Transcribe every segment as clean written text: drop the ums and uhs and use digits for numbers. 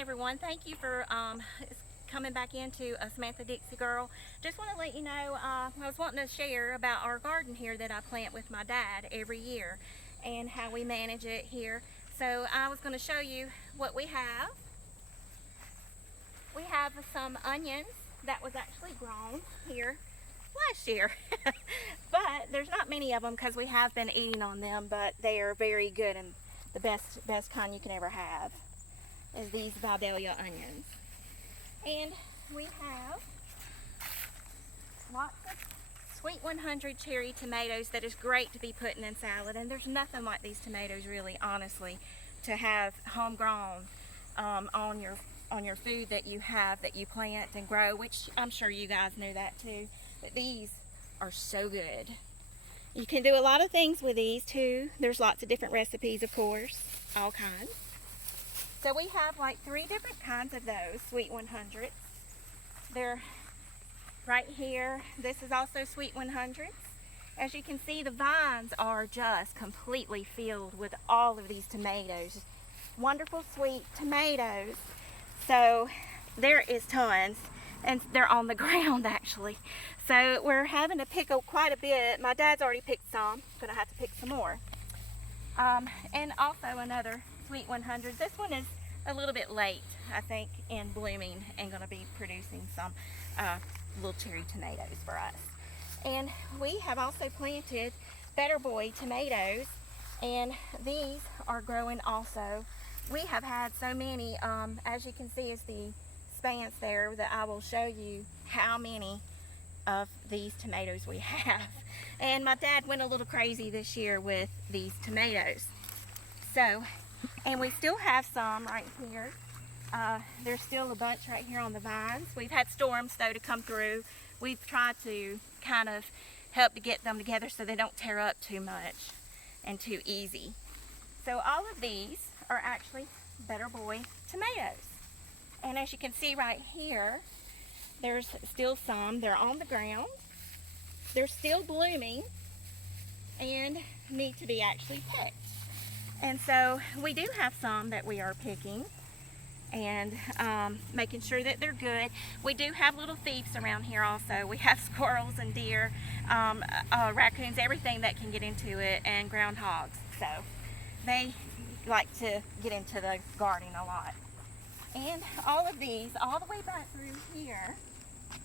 Hey everyone, thank you for coming back into Samantha Dixie Girl. Just want to let you know, I was wanting to share about our garden here that I plant with my dad every year and how we manage it here. So I was going to show you what we have. We have some onions that was actually grown here last year. But there's not many of them because we have been eating on them, but they are very good and the best kind you can ever have is these Vidalia onions. And we have lots of Sweet 100 cherry tomatoes that is great to be putting in salad, and there's nothing like these tomatoes really, honestly, to have homegrown on your food that you have, that you plant and grow, which I'm sure you guys know that too, but these are so good. You can do a lot of things with these too. There's lots of different recipes, of course, all kinds. So we have like 3 different kinds of those Sweet 100s. They're right here. This is also Sweet 100s. As you can see, the vines are just completely filled with all of these tomatoes. Wonderful sweet tomatoes. So there is tons, and they're on the ground actually. So we're having to pick quite a bit. My dad's already picked some. Gonna have to pick some more. And also another Sweet 100. This one is a little bit late, I think, in blooming and going to be producing some little cherry tomatoes for us. And we have also planted Better Boy tomatoes, and these are growing also. We have had so many, as you can see is the expanse there, that I will show you how many of these tomatoes we have. And my dad went a little crazy this year with these tomatoes. So, and we still have some right here. There's still a bunch right here on the vines. We've had storms though to come through. We've tried to kind of help to get them together so they don't tear up too much and too easy. So all of these are actually Better Boy tomatoes. And as you can see right here, there's still some. They're on the ground. They're still blooming and need to be actually picked. And so we do have some that we are picking and making sure that they're good. We do have little thieves around here also. We have squirrels and deer, raccoons, everything that can get into it, and groundhogs. So they like to get into the garden a lot. And all of these, all the way back through here,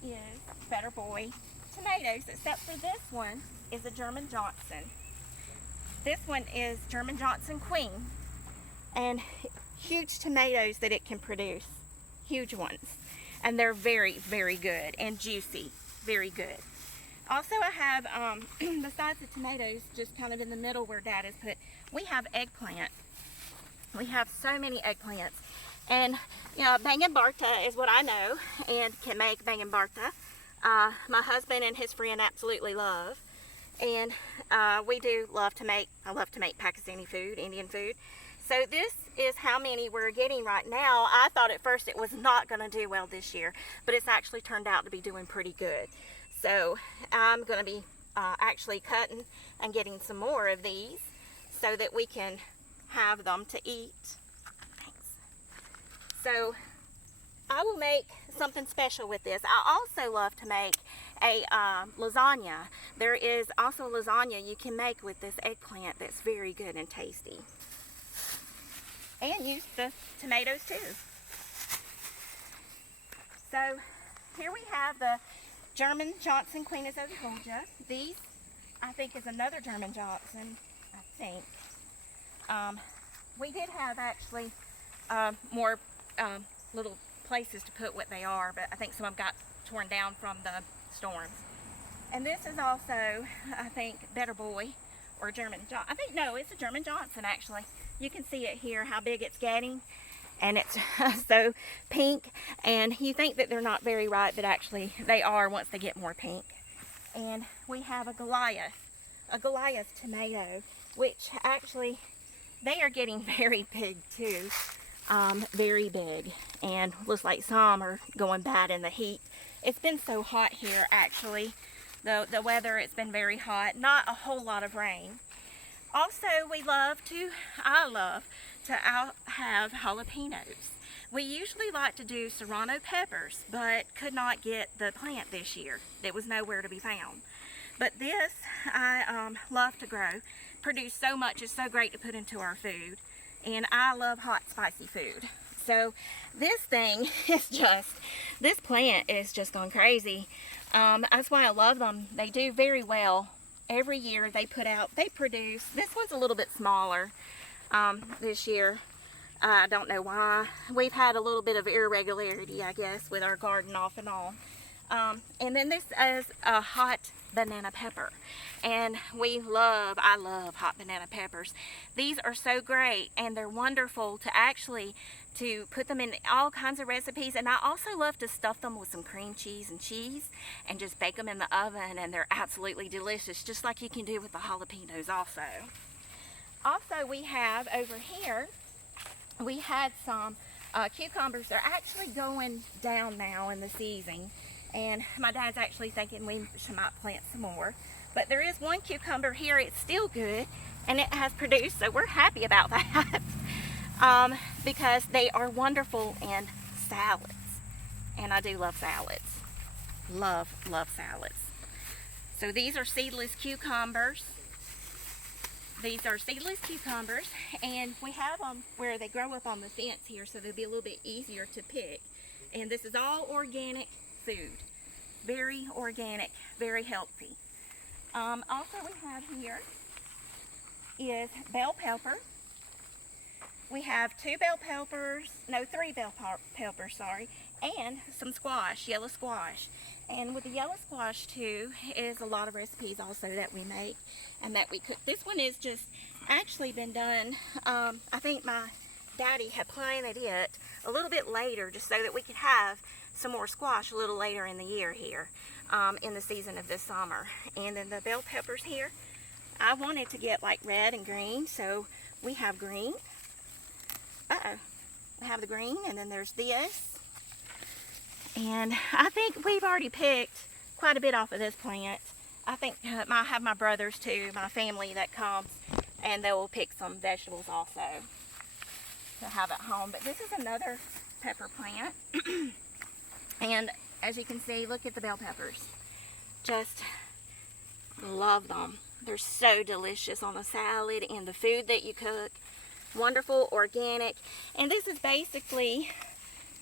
is Better Boy tomatoes, except for this one is a German Johnson. This one is German Johnson Queen, and huge tomatoes that it can produce, huge ones, and they're very, very good and juicy, very good. Also, I have besides the tomatoes, just kind of in the middle where Dad has put, we have eggplant. We have so many eggplants, and you know, Baingan Bharta is what I know and can make Baingan Bharta. My husband and his friend absolutely love. And we do love to make, I love to make Pakistani food, Indian food. So this is how many we're getting right now. I thought at first it was not going to do well this year, but it's actually turned out to be doing pretty good. So I'm going to be actually cutting and getting some more of these so that we can have them to eat. Thanks. So I will make something special with this. I also love to make a lasagna. There is also lasagna you can make with this eggplant that's very good and tasty. And use the tomatoes too. So here we have the German Johnson Queen, as I told you. These, I think, is another German Johnson, I think. We did have actually more little places to put what they are, but I think some of them got torn down from the storms. And this is also, I think, Better Boy or German Johnson. I think, no, it's a German Johnson actually. You can see it here, how big it's getting, and it's so pink, and you think that they're not very ripe, but actually they are once they get more pink. And we have a Goliath tomato, which actually they are getting very big too. Very big, and looks like some are going bad in the heat. It's been so hot here actually. The weather, it's been very hot, not a whole lot of rain. Also, I love to have jalapenos. We usually like to do serrano peppers, but could not get the plant this year. It was nowhere to be found. But this I love to grow. Produce so much, it's so great to put into our food. And I love hot, spicy food. So this thing is just, this plant is just gone crazy. That's why I love them. They do very well. Every year they produce, this one's a little bit smaller this year. I don't know why. We've had a little bit of irregularity, I guess, with our garden off and on. And then this is a hot banana pepper. And I love hot banana peppers. These are so great, and they're wonderful to put them in all kinds of recipes. And I also love to stuff them with some cream cheese and just bake them in the oven, and they're absolutely delicious, just like you can do with the jalapenos also. Also, we have over here, we had some cucumbers. They're actually going down now in the season, and my dad's actually thinking we might plant some more. But there is one cucumber here. It's still good, and it has produced, so we're happy about that. Because they are wonderful in salads, and I do love salads. Love salads. So these are seedless cucumbers. These are seedless cucumbers, and we have them where they grow up on the fence here, so they'll be a little bit easier to pick. And this is all organic food. Very organic, very healthy. Also we have here is bell pepper. We have three bell peppers, sorry, and some squash, yellow squash. And with the yellow squash too is a lot of recipes also that we make and that we cook. This one is just actually been done, I think my daddy had planted it a little bit later just so that we could have some more squash a little later in the year here, in the season of this summer. And then the bell peppers here, I wanted to get like red and green, so we have green. We have the green, and then there's this. And I think we've already picked quite a bit off of this plant. I think I have my brothers too, my family that comes, and they will pick some vegetables also to have at home. But this is another pepper plant. And as you can see, look at the bell peppers. Just love them. They're so delicious on a salad and the food that you cook. Wonderful, organic. And this is basically,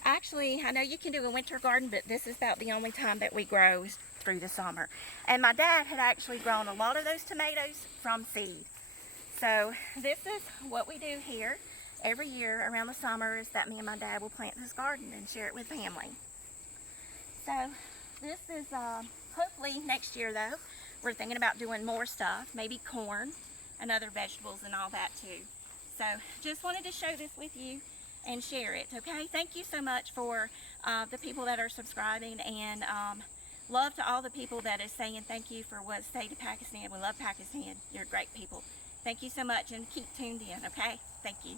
actually, I know you can do a winter garden, but this is about the only time that we grow is through the summer. And my dad had actually grown a lot of those tomatoes from seed. So this is what we do here every year around the summer, is that me and my dad will plant this garden and share it with family. So this is, hopefully next year though, we're thinking about doing more stuff, maybe corn and other vegetables and all that too. So just wanted to show this with you and share it, okay? Thank you so much for the people that are subscribing, and love to all the people that is saying thank you for what state of Pakistan. We love Pakistan. You're great people. Thank you so much, and keep tuned in, okay? Thank you.